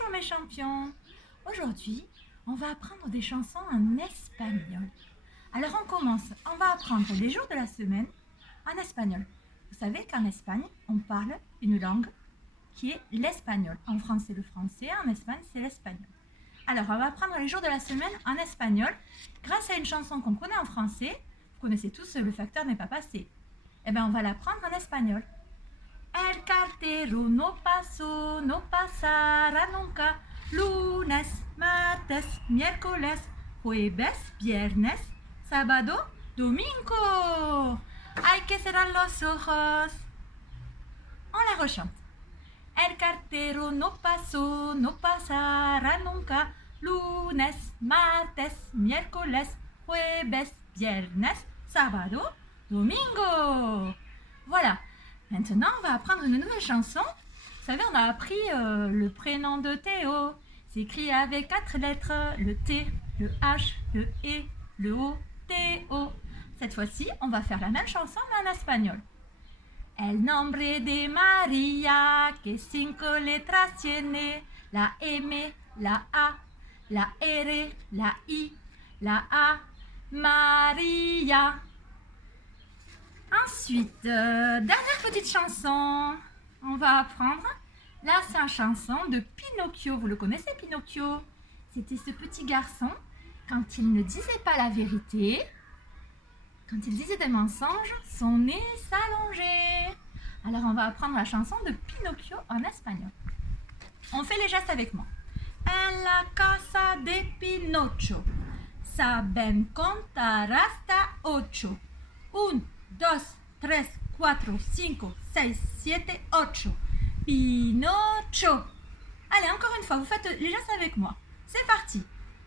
Bonjour mes champions. Aujourd'hui, on va apprendre des chansons en espagnol. Alors on commence, on va apprendre les jours de la semaine en espagnol. Vous savez qu'en Espagne, on parle une langue qui est l'espagnol. En France, c'est le français, en Espagne, c'est l'espagnol. Alors on va apprendre les jours de la semaine en espagnol grâce à une chanson qu'on connaît en français. Vous connaissez tous Le facteur n'est pas passé. Eh bien, on va l'apprendre en espagnol. El cartero no pasó, no pasará nunca. Lunes, martes, miércoles, jueves, viernes, sábado, domingo. Hay que cerrar los ojos. On la rechante. El cartero no pasó, no pasará nunca. Lunes, martes, miércoles, jueves, viernes, sábado, domingo. Voilà. Maintenant, on va apprendre une nouvelle chanson. Vous savez, on a appris le prénom de Théo. C'est écrit avec 4 lettres. Le T, le H, le E, le O, Théo. Cette fois-ci, on va faire la même chanson, mais en espagnol. El nombre de María, que 5 letras tiene. La M, la A, la R, la I, la A, María. Ensuite, dernière petite chanson, on va apprendre. Là, c'est une chanson de Pinocchio. Vous le connaissez, Pinocchio? C'était ce petit garçon, quand il ne disait pas la vérité, quand il disait des mensonges, son nez s'allongeait. Alors, on va apprendre la chanson de Pinocchio en espagnol. On fait les gestes avec moi. En la casa de Pinocho, saben contar hasta 8. 1, 2, 3, 4, 5, 6, 7, 8. Pinocho. Allez, encore une fois, vous faites les gestes avec moi. C'est parti.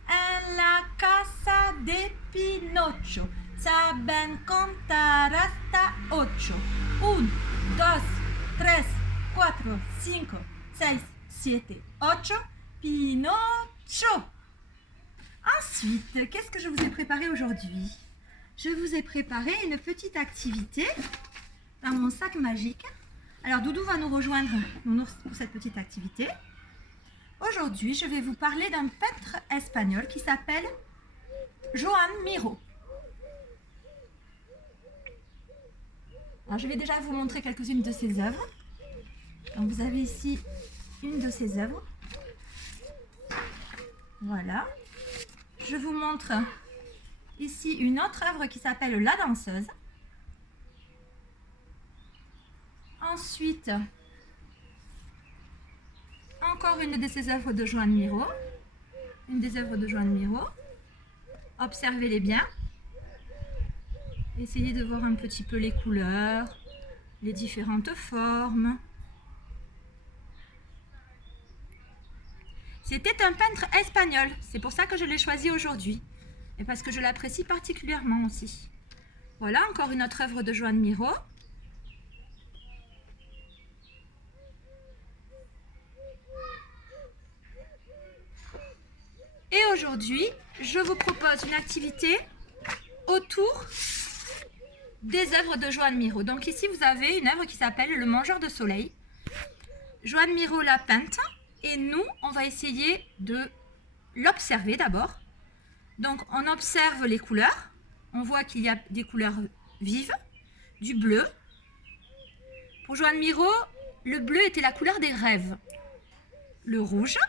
En la casa de Pinocho, saben contar hasta 8. 1, 2, 3, 4, 5, 6, 7, 8. Pinocho. Ensuite, qu'est-ce que je vous ai préparé aujourd'hui? Je vous ai préparé une petite activité dans mon sac magique. Alors, Doudou va nous rejoindre pour cette petite activité. Aujourd'hui, je vais vous parler d'un peintre espagnol qui s'appelle Joan Miró. Alors, je vais déjà vous montrer quelques-unes de ses œuvres. Donc, vous avez ici une de ses œuvres. Voilà. Je vous montre ici une autre œuvre qui s'appelle La danseuse. Ensuite, encore une de ces œuvres de Joan Miró. Une des œuvres de Joan Miró. Observez-les bien. Essayez de voir un petit peu les couleurs, les différentes formes. C'était un peintre espagnol, c'est pour ça que je l'ai choisi aujourd'hui. Et parce que je l'apprécie particulièrement aussi. Voilà, encore une autre œuvre de Joan Miró. Et aujourd'hui, je vous propose une activité autour des œuvres de Joan Miró. Donc ici, vous avez une œuvre qui s'appelle Le Mangeur de Soleil. Joan Miró l'a peinte et nous, on va essayer de l'observer d'abord. Donc, on observe les couleurs. On voit qu'il y a des couleurs vives, du bleu. Pour Joan Miró, le bleu était la couleur des rêves. Le rouge,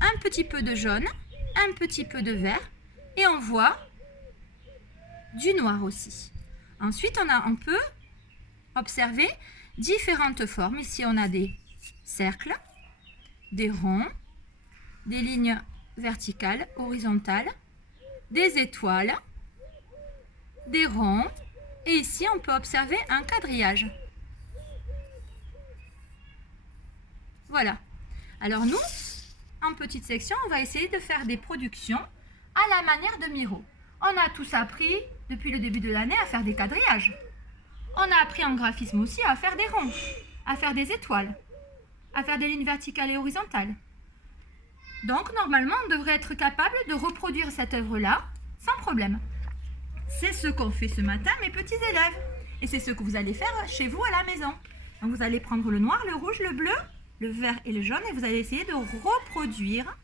un petit peu de jaune, un petit peu de vert. Et on voit du noir aussi. Ensuite, on peut observer différentes formes. Ici, on a des cercles, des ronds, des lignes verticales, horizontales, des étoiles, des ronds, et ici on peut observer un quadrillage. Voilà. Alors nous, en petite section, on va essayer de faire des productions à la manière de Miró. On a tous appris depuis le début de l'année à faire des quadrillages. On a appris en graphisme aussi à faire des ronds, à faire des étoiles, à faire des lignes verticales et horizontales. Donc, normalement, on devrait être capable de reproduire cette œuvre-là sans problème. C'est ce qu'ont fait ce matin mes petits élèves. Et c'est ce que vous allez faire chez vous à la maison. Donc, vous allez prendre le noir, le rouge, le bleu, le vert et le jaune et vous allez essayer de reproduire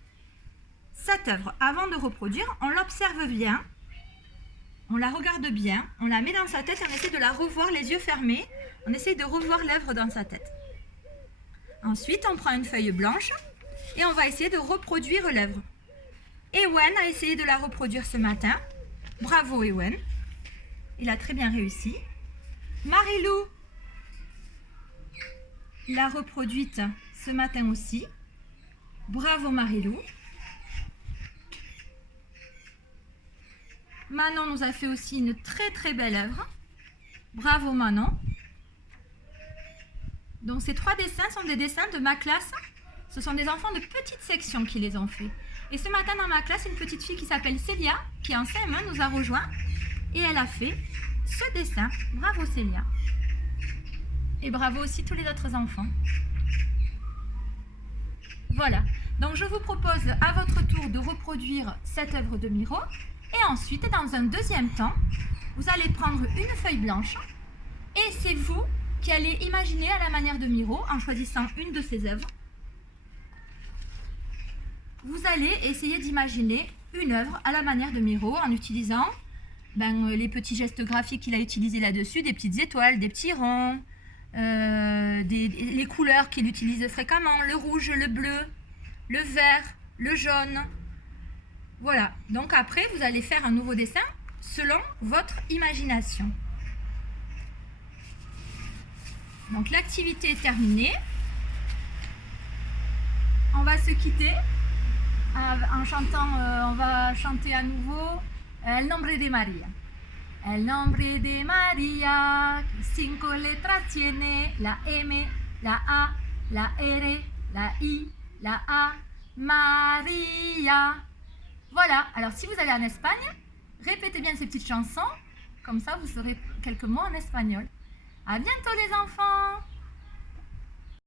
cette œuvre. Avant de reproduire, on l'observe bien, on la regarde bien, on la met dans sa tête et on essaie de la revoir les yeux fermés. On essaie de revoir l'œuvre dans sa tête. Ensuite, on prend une feuille blanche et on va essayer de reproduire l'œuvre. Ewen a essayé de la reproduire ce matin. Bravo Ewen. Il a très bien réussi. Marilou l'a reproduite ce matin aussi. Bravo Marilou. Manon nous a fait aussi une très belle œuvre. Bravo Manon. Donc ces 3 dessins sont des dessins de ma classe. Ce sont des enfants de petite section qui les ont fait. Et ce matin dans ma classe, une petite fille qui s'appelle Célia, qui est en CM1, nous a rejoint. Et elle a fait ce dessin. Bravo Célia. Et bravo aussi tous les autres enfants. Voilà. Donc je vous propose à votre tour de reproduire cette œuvre de Miro. Et ensuite, dans un deuxième temps, vous allez prendre une feuille blanche. Et c'est vous qui allez imaginer à la manière de Miro, en choisissant une de ses œuvres. Vous allez essayer d'imaginer une œuvre à la manière de Miro en utilisant les petits gestes graphiques qu'il a utilisés là-dessus, des petites étoiles, des petits ronds, les couleurs qu'il utilise fréquemment, le rouge, le bleu, le vert, le jaune. Voilà, donc après vous allez faire un nouveau dessin selon votre imagination. Donc l'activité est terminée. On va se quitter en chantant, on va chanter à nouveau El nombre de María. El nombre de María, 5 letras tiene, la M, la A, la R, la I, la A, María. Voilà, alors si vous allez en Espagne, répétez bien ces petites chansons, comme ça vous saurez quelques mots en espagnol. À bientôt les enfants!